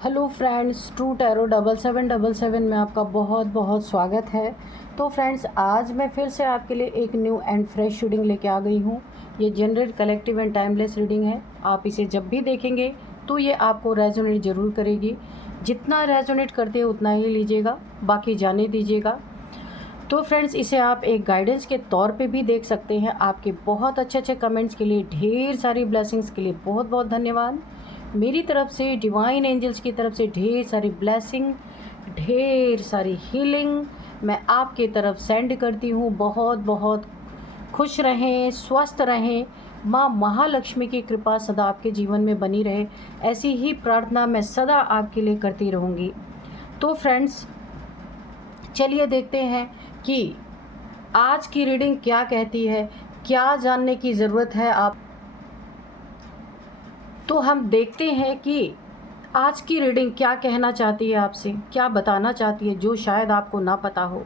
Hello friends, true tarot 7777 में आपका बहुत बहुत स्वागत है। तो फ्रेंड्स, आज मैं फिर से आपके लिए एक न्यू एंड फ्रेश रीडिंग लेके आ गई हूँ। ये general, collective and timeless reading है। आप इसे जब भी देखेंगे तो ये आपको रेजोनेट ज़रूर करेगी। जितना रेजोनेट करते हैं उतना ही लीजिएगा, बाकी जाने दीजिएगा। तो फ्रेंड्स, इसे आप एक गाइडेंस के तौर पे भी देख सकते हैं। आपके बहुत अच्छे अच्छे कमेंट्स के लिए, ढेर सारी ब्लेसिंग्स के लिए बहुत बहुत धन्यवाद। मेरी तरफ से, डिवाइन एंजल्स की तरफ से ढेर सारी ब्लेसिंग, ढेर सारी हीलिंग मैं आपके तरफ सेंड करती हूँ। बहुत बहुत खुश रहें, स्वस्थ रहें, माँ महालक्ष्मी की कृपा सदा आपके जीवन में बनी रहे, ऐसी ही प्रार्थना मैं सदा आपके लिए करती रहूँगी। तो फ्रेंड्स, चलिए देखते हैं कि आज की रीडिंग क्या कहती है, क्या जानने की ज़रूरत है आप। तो हम देखते हैं कि आज की रीडिंग क्या कहना चाहती है आपसे, क्या बताना चाहती है जो शायद आपको ना पता हो।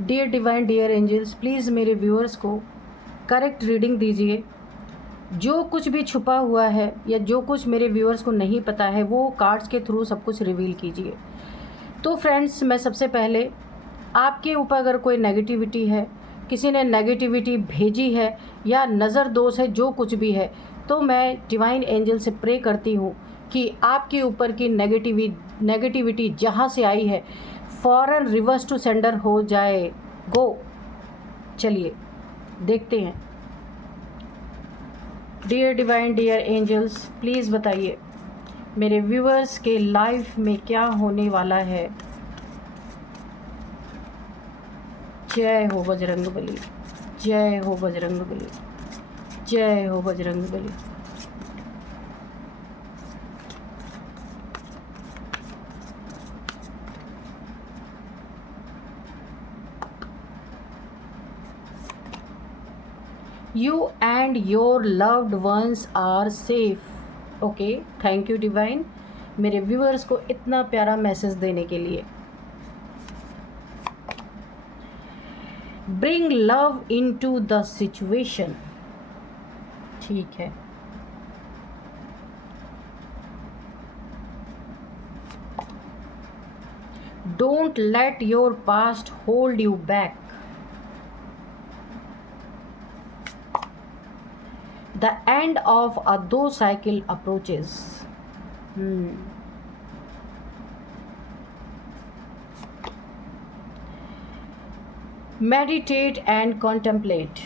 Dear divine, dear angels, please मेरे व्यूअर्स को करेक्ट रीडिंग दीजिए। जो कुछ भी छुपा हुआ है या जो कुछ मेरे व्यूअर्स को नहीं पता है, वो कार्ड्स के थ्रू सब कुछ रिवील कीजिए। तो फ्रेंड्स, मैं सबसे पहले आपके ऊपर अगर कोई नेगेटिविटी है, किसी ने नेगेटिविटी भेजी है या नज़र दोष है, जो कुछ भी है, तो मैं डिवाइन एंजल से प्रे करती हूँ कि आपके ऊपर की नेगेटिविटी जहाँ से आई है फ़ौरन रिवर्स टू सेंडर हो जाए। गो। चलिए देखते हैं। Dear divine, dear angels, please बताइए मेरे व्यूअर्स के लाइफ में क्या होने वाला है। जय हो बजरंगबली, जय हो बजरंगबली, जय हो Bajrangbali. You and your loved ones are safe. Okay, thank you divine, मेरे व्यूअर्स को इतना प्यारा मैसेज देने के लिए। Bring love into the situation. ठीक है। Don't let your past hold you back. The end of a दो cycle approaches. Meditate and contemplate.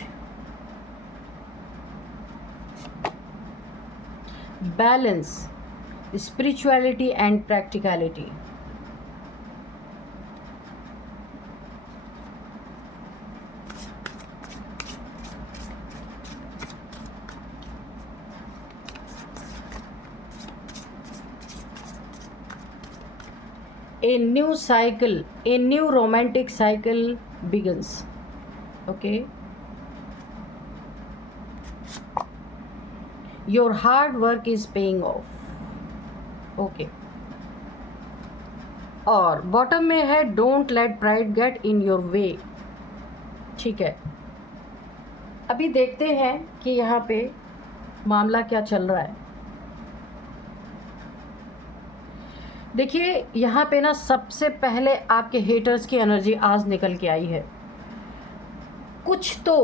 Balance, spirituality and practicality. A new cycle, a new romantic cycle begins. Okay. Your hard work is paying off. Okay. और bottom में है don't let pride get in your way. ठीक है। अभी देखते हैं कि यहाँ पे मामला क्या चल रहा है। देखिए, यहाँ पे ना सबसे पहले आपके हेटर्स की एनर्जी आज निकल के आई है। कुछ तो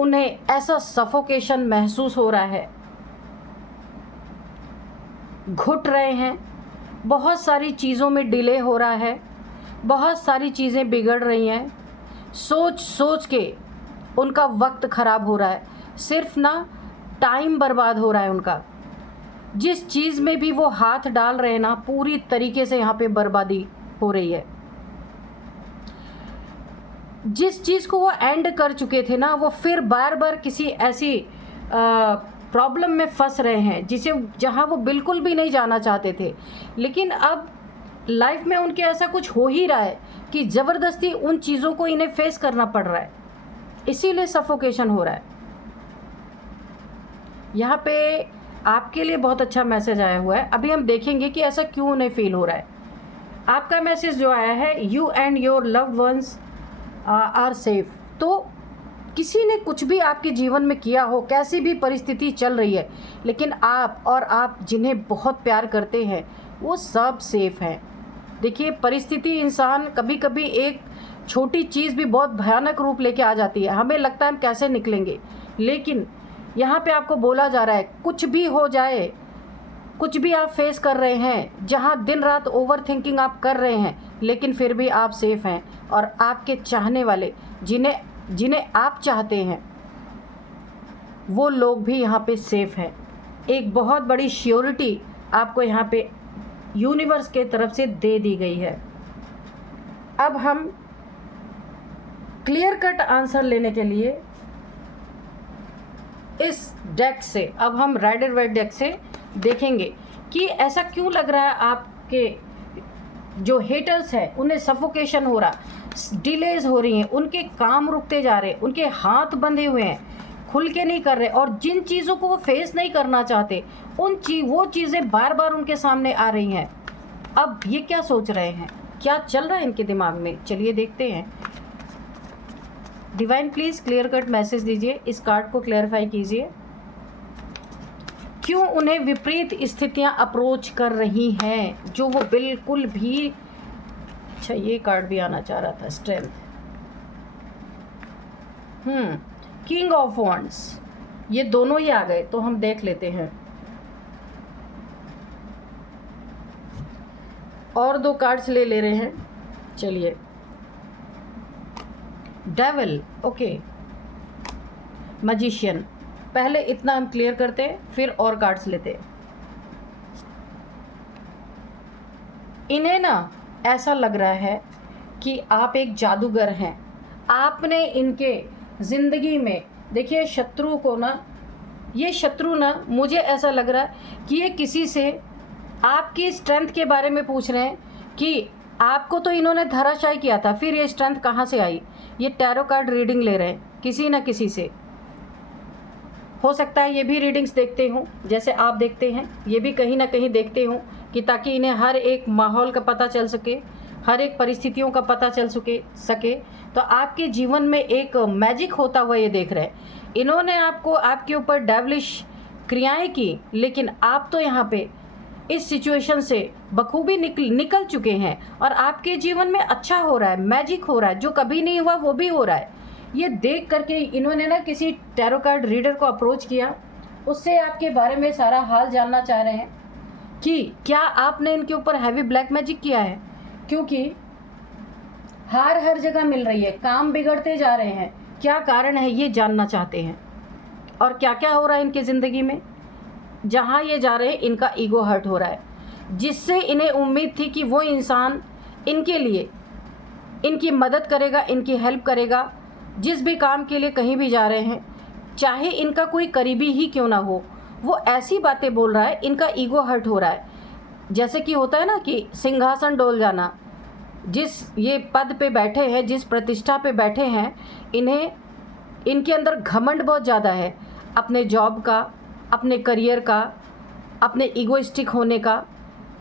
उन्हें ऐसा सफोकेशन महसूस हो रहा है, घुट रहे हैं, बहुत सारी चीज़ों में डिले हो रहा है, बहुत सारी चीज़ें बिगड़ रही हैं, सोच सोच के उनका वक्त ख़राब हो रहा है, सिर्फ ना टाइम बर्बाद हो रहा है उनका। जिस चीज़ में भी वो हाथ डाल रहे हैं ना, पूरी तरीके से यहाँ पे बर्बादी हो रही है। जिस चीज़ को वो एंड कर चुके थे ना, वो फिर बार बार किसी ऐसी प्रॉब्लम में फंस रहे हैं जहाँ वो बिल्कुल भी नहीं जाना चाहते थे। लेकिन अब लाइफ में उनके ऐसा कुछ हो ही रहा है कि ज़बरदस्ती उन चीज़ों को इन्हें फेस करना पड़ रहा है, इसीलिए सफोकेशन हो रहा है। यहाँ पे आपके लिए बहुत अच्छा मैसेज आया हुआ है। अभी हम देखेंगे कि ऐसा क्यों उन्हें फील हो रहा है। आपका मैसेज जो आया है, you and your loved ones are safe. तो किसी ने कुछ भी आपके जीवन में किया हो, कैसी भी परिस्थिति चल रही है, लेकिन आप जिन्हें बहुत प्यार करते हैं वो सब सेफ हैं। देखिए, परिस्थिति इंसान कभी कभी एक छोटी चीज़ भी बहुत भयानक रूप लेके आ जाती है, हमें लगता है हम कैसे निकलेंगे, लेकिन यहाँ पे आपको बोला जा रहा है कुछ भी हो जाए, कुछ भी आप फेस कर रहे हैं, जहाँ दिन रात ओवर थिंकिंग आप कर रहे हैं, लेकिन फिर भी आप सेफ हैं। और आपके चाहने वाले जिन्हें आप चाहते हैं वो लोग भी यहाँ पे सेफ हैं। एक बहुत बड़ी श्योरिटी आपको यहाँ पे यूनिवर्स के तरफ से दे दी गई है। अब हम क्लियर कट आंसर लेने के लिए इस डेक से, अब हम राइडर वेट डेक से देखेंगे कि ऐसा क्यों लग रहा है आपके जो हेटर्स हैं उन्हें सफोकेशन हो रहा, डिलेज हो रही हैं, उनके काम रुकते जा रहे, उनके हाथ बंधे हुए हैं, खुल के नहीं कर रहे, और जिन चीज़ों को वो फेस नहीं करना चाहते वो चीज़ें बार बार उनके सामने आ रही हैं। अब ये क्या सोच रहे हैं, क्या चल रहा है इनके दिमाग में, चलिए देखते हैं। Divine please clear cut message दीजिए, इस कार्ड को क्लैरिफाई कीजिए। क्यों उन्हें विपरीत स्थितियां अप्रोच कर रही हैं जो वो बिल्कुल भी, अच्छा ये कार्ड भी आना चाह रहा था, स्ट्रेंथ। किंग ऑफ वॉन्ड्स, ये दोनों ही आ गए, तो हम देख लेते हैं। और 2 कार्ड्स ले रहे हैं, चलिए। डेविल, ओके, मैजिशियन, पहले इतना हम क्लियर करते हैं फिर और कार्ड्स लेते हैं। इन्हें ना ऐसा लग रहा है कि आप एक जादूगर हैं, आपने इनके ज़िंदगी में, देखिए शत्रु को ना, ये शत्रु ना, मुझे ऐसा लग रहा है कि ये किसी से आपकी स्ट्रेंथ के बारे में पूछ रहे हैं कि आपको तो इन्होंने धराशायी किया था, फिर ये स्ट्रेंथ कहाँ से आई। ये टैरो कार्ड रीडिंग ले रहे हैं किसी न किसी से। हो सकता है ये भी रीडिंग्स देखते हों जैसे आप देखते हैं, ये भी कहीं ना कहीं देखते हों कि ताकि इन्हें हर एक माहौल का पता चल सके, हर एक परिस्थितियों का पता चल सके। तो आपके जीवन में एक मैजिक होता हुआ ये देख रहे हैं। इन्होंने आपके ऊपर डेविलिश क्रियाएं की, लेकिन आप तो यहाँ पे इस सिचुएशन से बखूबी निकल चुके हैं और आपके जीवन में अच्छा हो रहा है, मैजिक हो रहा है, जो कभी नहीं हुआ वो भी हो रहा है। ये देख करके इन्होंने ना किसी टैरो कार्ड रीडर को अप्रोच किया, उससे आपके बारे में सारा हाल जानना चाह रहे हैं कि क्या आपने इनके ऊपर हैवी ब्लैक मैजिक किया है, क्योंकि हार हर जगह मिल रही है, काम बिगड़ते जा रहे हैं, क्या कारण है ये जानना चाहते हैं। और क्या क्या हो रहा है इनकी ज़िंदगी में, जहाँ ये जा रहे हैं इनका ईगो हर्ट हो रहा है, जिससे इन्हें उम्मीद थी कि वो इंसान इनके लिए इनकी मदद करेगा, इनकी हेल्प करेगा, जिस भी काम के लिए कहीं भी जा रहे हैं, चाहे इनका कोई करीबी ही क्यों ना हो, वो ऐसी बातें बोल रहा है, इनका ईगो हर्ट हो रहा है। जैसे कि होता है ना कि सिंहासन डोल जाना, जिस ये पद पे बैठे हैं, जिस प्रतिष्ठा पे बैठे हैं, इनके अंदर घमंड बहुत ज़्यादा है, अपने जॉब का, अपने करियर का, अपने ईगोइस्टिक होने का,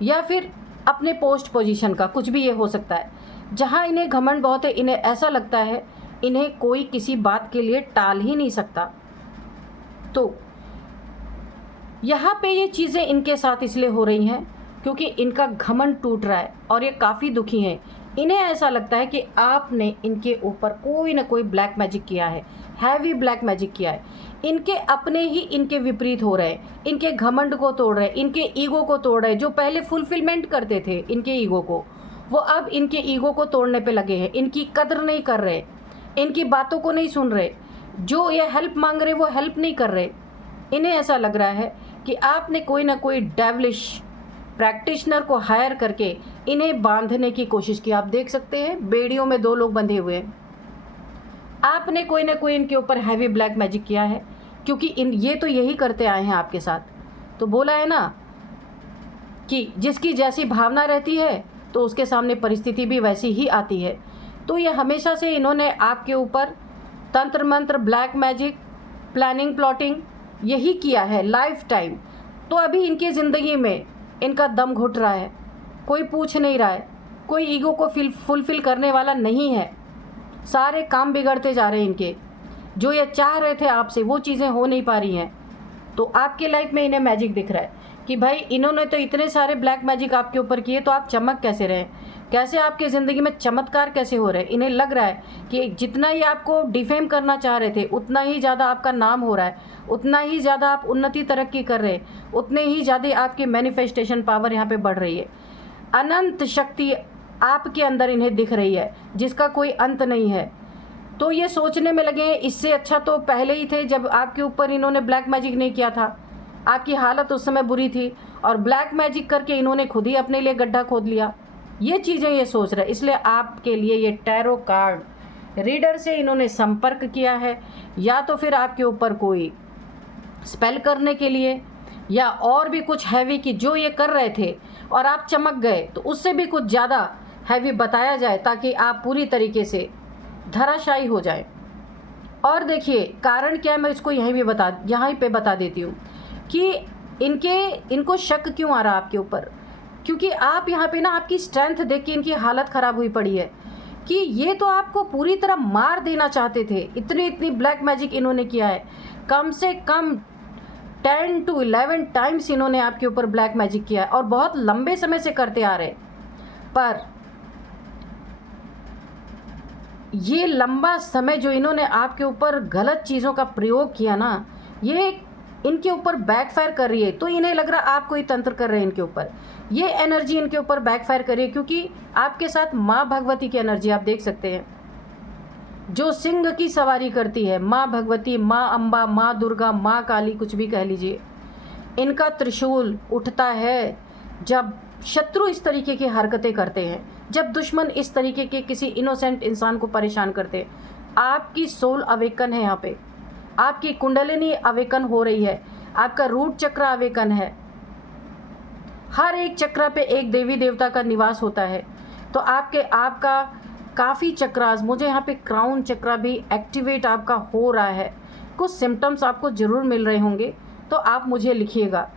या फिर अपने पोस्ट पोजीशन का, कुछ भी ये हो सकता है। जहाँ इन्हें घमंड बहुत है, इन्हें ऐसा लगता है इन्हें कोई किसी बात के लिए टाल ही नहीं सकता। तो यहाँ पे ये चीज़ें इनके साथ इसलिए हो रही हैं क्योंकि इनका घमंड टूट रहा है और ये काफ़ी दुखी हैं। इन्हें ऐसा लगता है कि आपने इनके ऊपर कोई ना कोई ब्लैक मैजिक किया है, हैवी ब्लैक मैजिक किया है। इनके अपने ही इनके विपरीत हो रहे हैं, इनके घमंड को तोड़ रहे हैं, इनके ईगो को तोड़ रहे हैं। जो पहले फुलफिलमेंट करते थे इनके ईगो को, वो अब इनके ईगो को तोड़ने पे लगे हैं। इनकी कदर नहीं कर रहे, इनकी बातों को नहीं सुन रहे, जो ये हेल्प मांग रहे वो हेल्प नहीं कर रहे। इन्हें ऐसा लग रहा है कि आपने कोई ना कोई डेविलिश प्रैक्टिशनर को हायर करके इन्हें बांधने की कोशिश की। आप देख सकते हैं बेड़ियों में 2 लोग बंधे हुए हैं। आपने कोई ना कोई इनके ऊपर हैवी ब्लैक मैजिक किया है, क्योंकि ये तो यही करते आए हैं आपके साथ। तो बोला है ना कि जिसकी जैसी भावना रहती है तो उसके सामने परिस्थिति भी वैसी ही आती है। तो ये हमेशा से इन्होंने आपके ऊपर तंत्र मंत्र, ब्लैक मैजिक, प्लानिंग, प्लॉटिंग यही किया है लाइफ टाइम। तो अभी इनकी ज़िंदगी में इनका दम घुट रहा है, कोई पूछ नहीं रहा है, कोई ईगो को फुलफिल करने वाला नहीं है, सारे काम बिगड़ते जा रहे हैं इनके। जो ये चाह रहे थे आपसे वो चीज़ें हो नहीं पा रही हैं। तो आपके लाइफ में इन्हें मैजिक दिख रहा है कि भाई इन्होंने तो इतने सारे ब्लैक मैजिक आपके ऊपर किए, तो आप चमक कैसे रहे, कैसे आपकी ज़िंदगी में चमत्कार कैसे हो रहे। इन्हें लग रहा है कि जितना ही आपको डिफेम करना चाह रहे थे उतना ही ज़्यादा आपका नाम हो रहा है, उतना ही ज़्यादा आप उन्नति तरक्की कर रहे हैं, उतने ही ज़्यादा आपकी मैनिफेस्टेशन पावर यहाँ पे बढ़ रही है। अनंत शक्ति आपके अंदर इन्हें दिख रही है जिसका कोई अंत नहीं है। तो ये सोचने में लगे इससे अच्छा तो पहले ही थे जब आपके ऊपर इन्होंने ब्लैक मैजिक नहीं किया था। आपकी हालत उस समय बुरी थी और ब्लैक मैजिक करके इन्होंने खुद ही अपने लिए गड्ढा खोद लिया। ये चीज़ें ये सोच रहे, इसलिए आपके लिए ये टैरो कार्ड रीडर से इन्होंने संपर्क किया है, या तो फिर आपके ऊपर कोई स्पेल करने के लिए, या और भी कुछ हैवी कि जो ये कर रहे थे और आप चमक गए तो उससे भी कुछ ज़्यादा हैवी बताया जाए ताकि आप पूरी तरीके से धराशायी हो जाए। और देखिए कारण क्या है, मैं इसको यहाँ पे बता देती हूँ कि इनको शक क्यों आ रहा आपके ऊपर, क्योंकि आप यहाँ पे ना आपकी स्ट्रेंथ देख के इनकी हालत ख़राब हुई पड़ी है कि ये तो आपको पूरी तरह मार देना चाहते थे। इतनी ब्लैक मैजिक इन्होंने किया है, कम से कम 10 to 11 टाइम्स इन्होंने आपके ऊपर ब्लैक मैजिक किया है और बहुत लंबे समय से करते आ रहे। पर ये लंबा समय जो इन्होंने आपके ऊपर गलत चीज़ों का प्रयोग किया ना, ये इनके ऊपर बैकफायर कर रही है। तो इन्हें लग रहा आप कोई तंत्र कर रहे हैं इनके ऊपर, ये एनर्जी इनके ऊपर बैकफायर कर रही है, क्योंकि आपके साथ माँ भगवती की एनर्जी आप देख सकते हैं जो सिंह की सवारी करती है। माँ भगवती, माँ अम्बा, माँ दुर्गा, माँ काली, कुछ भी कह लीजिए। इनका त्रिशूल उठता है जब शत्रु इस तरीके की हरकतें करते हैं, जब दुश्मन इस तरीके के किसी इनोसेंट इंसान को परेशान करते हैं। आपकी सोल अवेकन है, यहाँ पे आपकी कुंडलिनी अवेकन हो रही है, आपका रूट चक्र अवेकन है। हर एक चक्र पे एक देवी देवता का निवास होता है। तो आपका काफ़ी चक्रास, मुझे यहाँ पे क्राउन चक्र भी एक्टिवेट आपका हो रहा है। कुछ सिम्टम्स आपको ज़रूर मिल रहे होंगे, तो आप मुझे लिखिएगा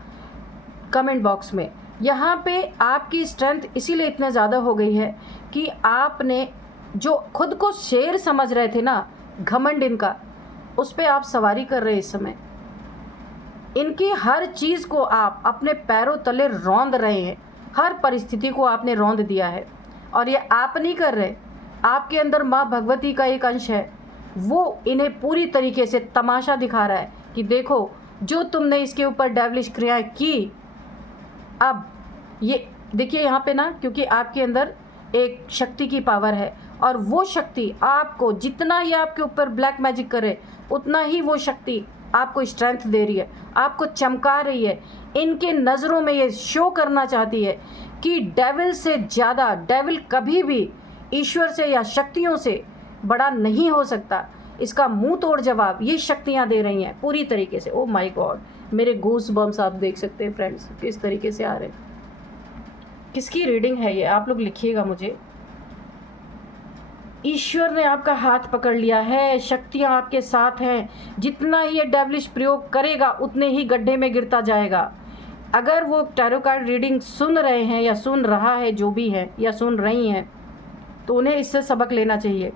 कमेंट बॉक्स में। यहाँ पे आपकी स्ट्रेंथ इसीलिए इतना ज़्यादा हो गई है कि आपने जो खुद को शेर समझ रहे थे ना, घमंड इनका, उस पर आप सवारी कर रहे इस समय। इनकी हर चीज़ को आप अपने पैरों तले रौंद रहे हैं, हर परिस्थिति को आपने रौंद दिया है। और ये आप नहीं कर रहे, आपके अंदर माँ भगवती का एक अंश है, वो इन्हें पूरी तरीके से तमाशा दिखा रहा है कि देखो जो तुमने इसके ऊपर डेविलिश क्रियाएं की, अब ये देखिए यहाँ पे ना, क्योंकि आपके अंदर एक शक्ति की पावर है और वो शक्ति आपको जितना ही आपके ऊपर ब्लैक मैजिक करे उतना ही वो शक्ति आपको स्ट्रेंथ दे रही है, आपको चमका रही है। इनके नज़रों में ये शो करना चाहती है कि डेविल से ज़्यादा, डेविल कभी भी ईश्वर से या शक्तियों से बड़ा नहीं हो सकता। इसका मुंह तोड़ जवाब ये शक्तियाँ दे रही हैं पूरी तरीके से। ओ माय गॉड, मेरे गूस बम्स आप देख सकते हैं फ्रेंड्स किस तरीके से आ रहे हैं। किसकी रीडिंग है ये, आप लोग लिखिएगा मुझे। ईश्वर ने आपका हाथ पकड़ लिया है, शक्तियाँ आपके साथ हैं। जितना ही ये डेविलिश प्रयोग करेगा उतने ही गड्ढे में गिरता जाएगा। अगर वो टैरो कार्ड रीडिंग सुन रहे हैं या सुन रहा है, जो भी है या सुन रही हैं, तो उन्हें इससे सबक लेना चाहिए।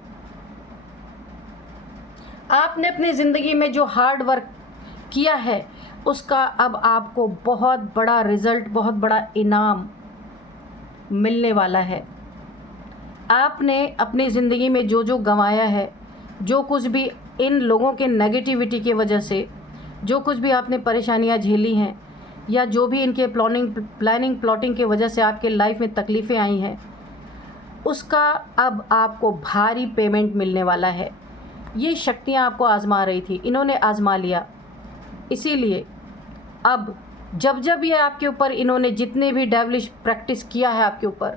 आपने अपनी ज़िंदगी में जो हार्ड वर्क किया है उसका अब आपको बहुत बड़ा रिज़ल्ट, बहुत बड़ा इनाम मिलने वाला है। आपने अपनी ज़िंदगी में जो जो गंवाया है, जो कुछ भी इन लोगों के नेगेटिविटी की वजह से, जो कुछ भी आपने परेशानियां झेली हैं, या जो भी इनके प्लानिंग प्लॉटिंग की वजह से आपके लाइफ में तकलीफ़ें आई हैं, उसका अब आपको भारी पेमेंट मिलने वाला है। ये शक्तियाँ आपको आज़मा रही थी, इन्होंने आज़मा लिया। इसीलिए अब जब ये आपके ऊपर इन्होंने जितने भी डेविलिश प्रैक्टिस किया है आपके ऊपर,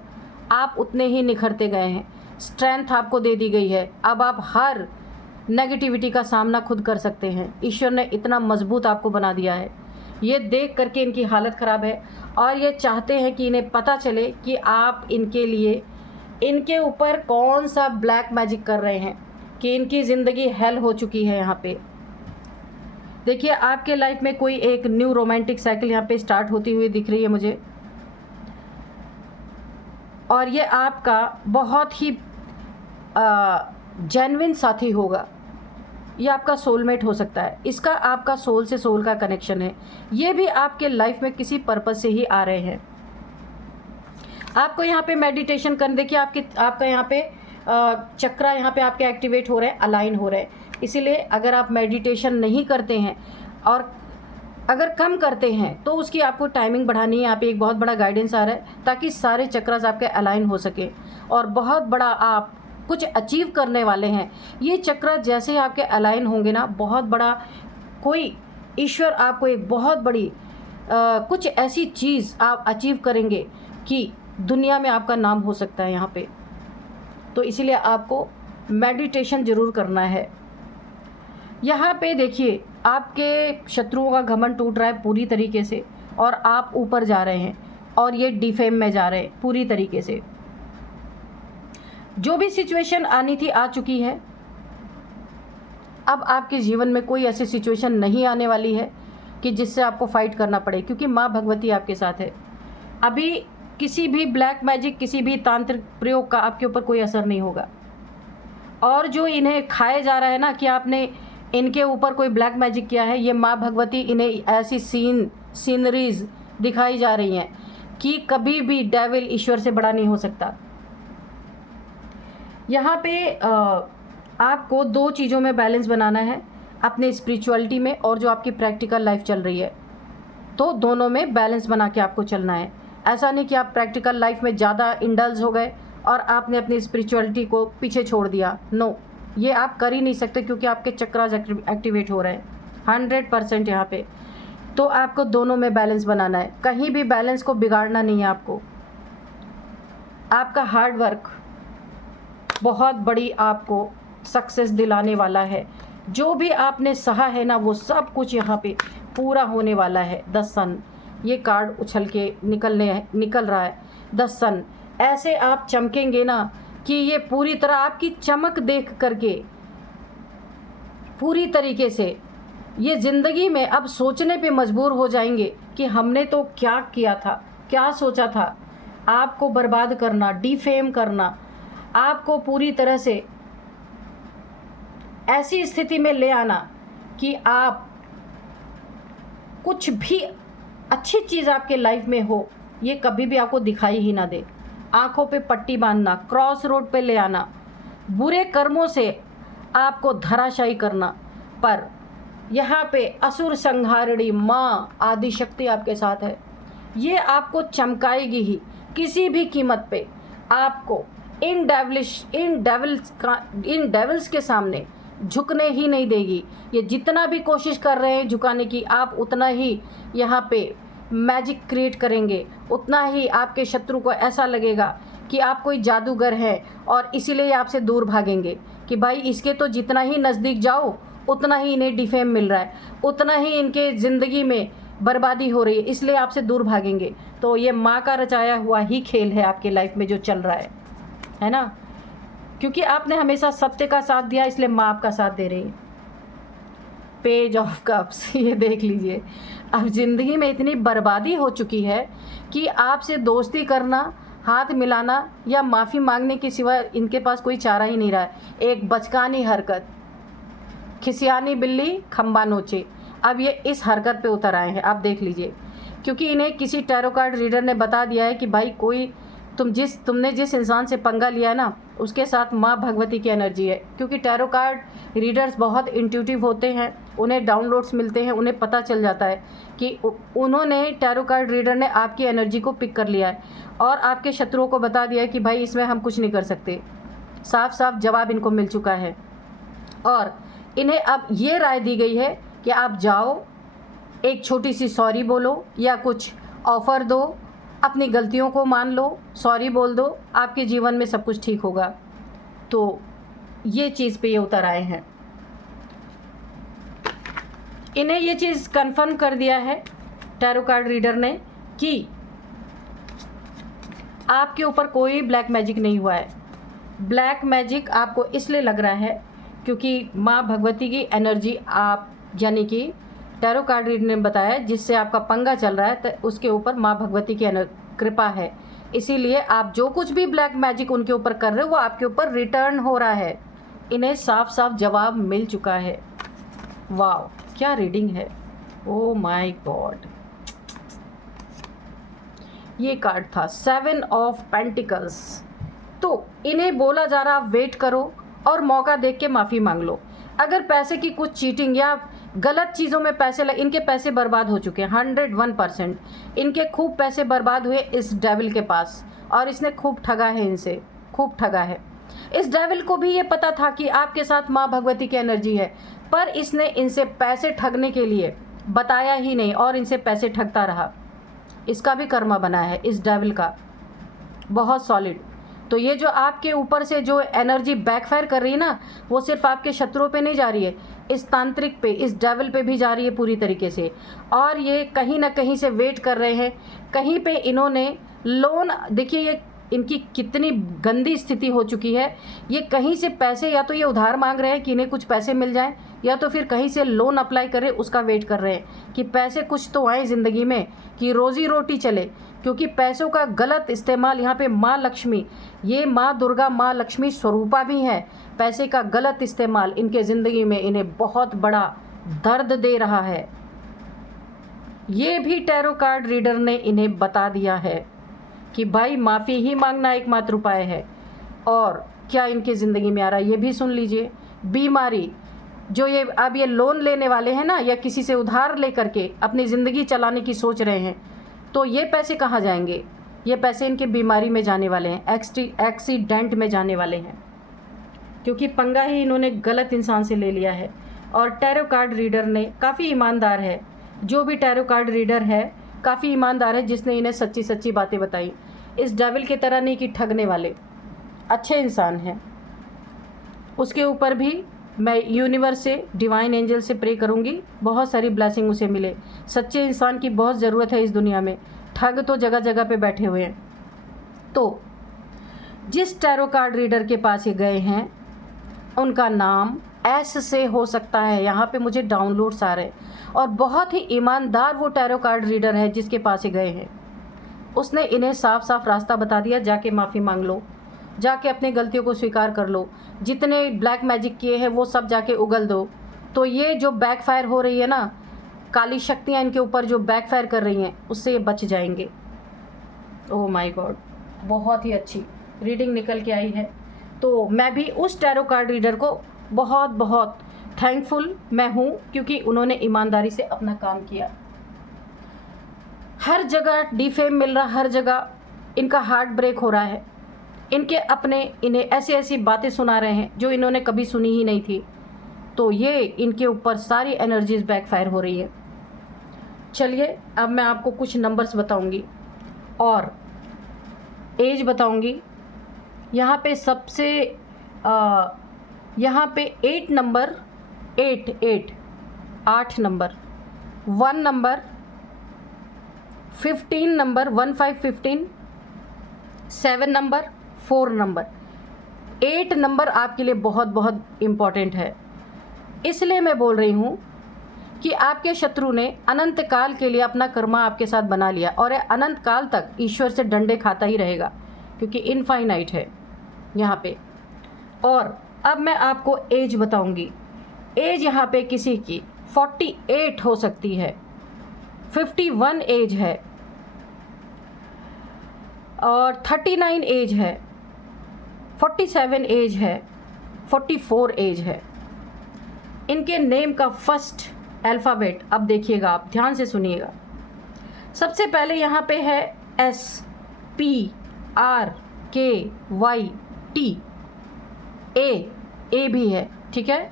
आप उतने ही निखरते गए हैं। स्ट्रेंथ आपको दे दी गई है, अब आप हर नेगेटिविटी का सामना खुद कर सकते हैं। ईश्वर ने इतना मजबूत आपको बना दिया है। ये देख करके इनकी हालत ख़राब है और ये चाहते हैं कि इन्हें पता चले कि आप इनके लिए, इनके ऊपर कौन सा ब्लैक मैजिक कर रहे हैं, कि इनकी ज़िंदगी हेल हो चुकी है। यहाँ पे देखिए आपके लाइफ में कोई एक न्यू रोमांटिक साइकिल यहाँ पे स्टार्ट होती हुई दिख रही है मुझे, और ये आपका बहुत ही जेन्युइन साथी होगा। ये आपका सोलमेट हो सकता है, इसका आपका सोल से सोल का कनेक्शन है। ये भी आपके लाइफ में किसी पर्पज़ से ही आ रहे हैं। आपको यहाँ पे मेडिटेशन करने, देखिए आपका यहाँ पे चक्रा यहाँ पे आपके एक्टिवेट हो रहे हैं, अलाइन हो रहे हैं। इसीलिए अगर आप मेडिटेशन नहीं करते हैं और अगर कम करते हैं तो उसकी आपको टाइमिंग बढ़ानी है। यहाँ पे एक बहुत बड़ा गाइडेंस आ रहा है ताकि सारे चक्रास आपके अलाइन हो सके और बहुत बड़ा आप कुछ अचीव करने वाले हैं। ये चक्र जैसे ही आपके अलाइन होंगे ना, बहुत बड़ा कोई ईश्वर आपको एक बहुत बड़ी कुछ ऐसी चीज़ आप अचीव करेंगे कि दुनिया में आपका नाम हो सकता है यहाँ पे। तो इसीलिए आपको मेडिटेशन ज़रूर करना है। यहाँ पे देखिए आपके शत्रुओं का घमंड टूट रहा है पूरी तरीके से और आप ऊपर जा रहे हैं और ये डिफेम में जा रहे हैं पूरी तरीके से। जो भी सिचुएशन आनी थी आ चुकी है। अब आपके जीवन में कोई ऐसी सिचुएशन नहीं आने वाली है कि जिससे आपको फाइट करना पड़े, क्योंकि माँ भगवती आपके साथ है। अभी किसी भी ब्लैक मैजिक, किसी भी तांत्रिक प्रयोग का आपके ऊपर कोई असर नहीं होगा। और जो इन्हें खाया जा रहा है ना कि आपने इनके ऊपर कोई ब्लैक मैजिक किया है, ये माँ भगवती इन्हें ऐसी सीनरीज दिखाई जा रही हैं कि कभी भी डेविल ईश्वर से बड़ा नहीं हो सकता। यहाँ पे आपको दो चीज़ों में बैलेंस बनाना है, अपने स्पिरिचुअलिटी में और जो आपकी प्रैक्टिकल लाइफ चल रही है। तो दोनों में बैलेंस बना के आपको चलना है। ऐसा नहीं कि आप प्रैक्टिकल लाइफ में ज़्यादा इंडल्ज हो गए और आपने अपनी स्पिरिचुअलिटी को पीछे छोड़ दिया। नो, ये आप कर ही नहीं सकते क्योंकि आपके चक्रास एक्टिवेट हो रहे हैं 100% यहाँ पे। तो आपको दोनों में बैलेंस बनाना है, कहीं भी बैलेंस को बिगाड़ना नहीं है आपको। आपका हार्ड वर्क बहुत बड़ी आपको सक्सेस दिलाने वाला है। जो भी आपने सहा है ना, वो सब कुछ यहाँ पे पूरा होने वाला है। द सन, ये कार्ड उछल के निकल रहा है। द सन, ऐसे आप चमकेंगे ना कि ये पूरी तरह आपकी चमक देख करके पूरी तरीके से ये ज़िंदगी में अब सोचने पे मजबूर हो जाएंगे कि हमने तो क्या किया था, क्या सोचा था। आपको बर्बाद करना, डिफेम करना, आपको पूरी तरह से ऐसी स्थिति में ले आना कि आप कुछ भी अच्छी चीज़ आपके लाइफ में हो ये कभी भी आपको दिखाई ही ना दे। आंखों पे पट्टी बांधना, क्रॉस रोड पे ले आना, बुरे कर्मों से आपको धराशायी करना। पर यहाँ पे असुर संहारिणी माँ आदिशक्ति आपके साथ है। ये आपको चमकाएगी ही, किसी भी कीमत पे आपको इन डेविल्स के सामने झुकने ही नहीं देगी। ये जितना भी कोशिश कर रहे हैं झुकाने की, आप उतना ही यहाँ पे मैजिक क्रिएट करेंगे, उतना ही आपके शत्रु को ऐसा लगेगा कि आप कोई जादूगर हैं और इसीलिए आपसे दूर भागेंगे कि भाई इसके तो जितना ही नज़दीक जाओ उतना ही इन्हें डिफेम मिल रहा है, उतना ही इनके ज़िंदगी में बर्बादी हो रही है, इसलिए आपसे दूर भागेंगे। तो ये माँ का रचाया हुआ ही खेल है आपके लाइफ में जो चल रहा है ना, क्योंकि आपने हमेशा सत्य का साथ दिया, इसलिए माँ आपका साथ दे रही है। पेज ऑफ कप्स, ये देख लीजिए। अब ज़िंदगी में इतनी बर्बादी हो चुकी है कि आपसे दोस्ती करना, हाथ मिलाना या माफ़ी मांगने के सिवा इनके पास कोई चारा ही नहीं रहा है। एक बचकानी हरकत, खिसियानी बिल्ली खंबा नोचे, अब ये इस हरकत पे उतर आए हैं। आप देख लीजिए, क्योंकि इन्हें किसी टैरो कार्ड रीडर ने बता दिया है कि भाई कोई तुमने जिस इंसान से पंगा लिया है ना, उसके साथ माँ भगवती की एनर्जी है। क्योंकि टैरो कार्ड रीडर्स बहुत इंट्यूटिव होते हैं, उन्हें डाउनलोड्स मिलते हैं, उन्हें पता चल जाता है कि उन्होंने टैरो कार्ड रीडर ने आपकी एनर्जी को पिक कर लिया है और आपके शत्रुओं को बता दिया है कि भाई इसमें हम कुछ नहीं कर सकते। साफ साफ जवाब इनको मिल चुका है और इन्हें अब ये राय दी गई है कि आप जाओ, एक छोटी सी सॉरी बोलो या कुछ ऑफ़र दो, अपनी गलतियों को मान लो, सॉरी बोल दो, आपके जीवन में सब कुछ ठीक होगा। तो ये चीज़ पे ये उतर आए हैं। इन्हें ये चीज़ कंफर्म कर दिया है टैरो कार्ड रीडर ने कि आपके ऊपर कोई ब्लैक मैजिक नहीं हुआ है। ब्लैक मैजिक आपको इसलिए लग रहा है क्योंकि माँ भगवती की एनर्जी आप, यानी कि टैरो कार्ड रीडर ने बताया जिससे आपका पंगा चल रहा है, तो उसके ऊपर माँ भगवती की कृपा है। इसीलिए आप जो कुछ भी ब्लैक मैजिक उनके ऊपर कर रहे हो वो आपके ऊपर रिटर्न हो रहा है। इन्हें साफ साफ जवाब मिल चुका है। वाह क्या रीडिंग है, ओ माय गॉड। ये कार्ड था 7 ऑफ पेंटिकल्स। तो इन्हें बोला जा रहा वेट करो और मौका देख के माफ़ी मांग लो। अगर पैसे की कुछ चीटिंग या गलत चीज़ों में पैसे इनके पैसे बर्बाद हो चुके हैं 101%। इनके खूब पैसे बर्बाद हुए इस डेविल के पास, और इसने खूब ठगा है, इनसे खूब ठगा है। इस डेविल को भी ये पता था कि आपके साथ माँ भगवती की एनर्जी है, पर इसने इनसे पैसे ठगने के लिए बताया ही नहीं और इनसे पैसे ठगता रहा। इसका भी कर्मा बना है इस डेविल का, बहुत सॉलिड। तो ये जो आपके ऊपर से जो एनर्जी बैकफायर कर रही है ना, वो सिर्फ आपके शत्रुओं पे नहीं जा रही है, इस तांत्रिक पे, इस डेविल पे भी जा रही है पूरी तरीके से। और ये कहीं ना कहीं से वेट कर रहे हैं, कहीं पे इन्होंने लोन, देखिए ये इनकी कितनी गंदी स्थिति हो चुकी है। ये कहीं से पैसे, या तो ये उधार मांग रहे हैं कि इन्हें कुछ पैसे मिल जाएं, या तो फिर कहीं से लोन अप्लाई करें, उसका वेट कर रहे हैं कि पैसे कुछ तो आए ज़िंदगी में, कि रोज़ी रोटी चले। क्योंकि पैसों का गलत इस्तेमाल, यहाँ पे माँ लक्ष्मी, ये माँ दुर्गा माँ लक्ष्मी स्वरूपा भी है, पैसे का गलत इस्तेमाल इनके ज़िंदगी में इन्हें बहुत बड़ा दर्द दे रहा है। ये भी टैरो कार्ड रीडर ने इन्हें बता दिया है कि भाई माफ़ी ही मांगना एकमात्र उपाय है। और क्या इनकी ज़िंदगी में आ रहा है ये भी सुन लीजिए। बीमारी, जो ये अब ये लोन लेने वाले हैं ना, या किसी से उधार लेकर के अपनी ज़िंदगी चलाने की सोच रहे हैं, तो ये पैसे कहाँ जाएंगे? ये पैसे इनके बीमारी में जाने वाले हैं, एक्सीडेंट में जाने वाले हैं, क्योंकि पंगा ही इन्होंने गलत इंसान से ले लिया है। और टैरो कार्ड रीडर ने काफ़ी ईमानदार है, जो भी टैरो कार्ड रीडर है काफ़ी ईमानदार है, जिसने इन्हें सच्ची सच्ची बातें बताई। इस डेविल की तरह नहीं कि ठगने वाले, अच्छे इंसान हैं। उसके ऊपर भी मैं यूनिवर्स से, डिवाइन एंजल से प्रे करूँगी, बहुत सारी ब्लेसिंग उसे मिले। सच्चे इंसान की बहुत ज़रूरत है इस दुनिया में, ठग तो जगह जगह पे बैठे हुए हैं। तो जिस टैरो कार्ड रीडर के पास ये गए हैं, उनका नाम एस से हो सकता है, यहाँ पे मुझे डाउनलोड्स आ रहे हैं। और बहुत ही ईमानदार वो टैरो कार्ड रीडर है जिसके पास ये गए हैं। उसने इन्हें साफ साफ रास्ता बता दिया, जाके माफ़ी मांग लो, जाके अपनी गलतियों को स्वीकार कर लो, जितने ब्लैक मैजिक किए हैं वो सब जाके उगल दो। तो ये जो बैकफायर हो रही है ना, काली शक्तियाँ इनके ऊपर जो बैकफायर कर रही हैं, उससे ये बच जाएंगे। ओह माय गॉड, बहुत ही अच्छी रीडिंग निकल के आई है। तो मैं भी उस टैरो कार्ड रीडर को बहुत बहुत थैंकफुल मैं हूँ, क्योंकि उन्होंने ईमानदारी से अपना काम किया। हर जगह डिफेम मिल रहा, हर जगह इनका हार्ट ब्रेक हो रहा है। इनके अपने इन्हें ऐसी ऐसी बातें सुना रहे हैं जो इन्होंने कभी सुनी ही नहीं थी। तो ये इनके ऊपर सारी एनर्जीज बैकफायर हो रही है। चलिए अब मैं आपको कुछ नंबर्स बताऊंगी और एज बताऊंगी। यहाँ पे सबसे यहाँ पे 8 number, 8 number, 1 number, 15 number, 1515, 7 number, 4 number. 8 number आपके लिए बहुत बहुत इम्पॉर्टेंट है। इसलिए मैं बोल रही हूँ कि आपके शत्रु ने अनंत काल के लिए अपना कर्मा आपके साथ बना लिया, और अनंत काल तक ईश्वर से डंडे खाता ही रहेगा, क्योंकि इनफाइनाइट है यहाँ पे। और अब मैं आपको एज बताऊंगी। एज यहाँ पे किसी की 48 हो सकती है, 51 एज है, और 39 एज है, 47 एज है, 44 एज है। इनके नेम का फर्स्ट अल्फ़ाबेट अब देखिएगा, आप ध्यान से सुनिएगा। सबसे पहले यहाँ पे है SPRKYT, ए भी है, ठीक है।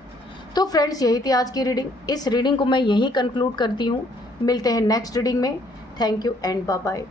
तो फ्रेंड्स, यही थी आज की रीडिंग। इस रीडिंग को मैं यहीं कंक्लूड करती हूँ। मिलते हैं नेक्स्ट रीडिंग में। Thank you and bye bye.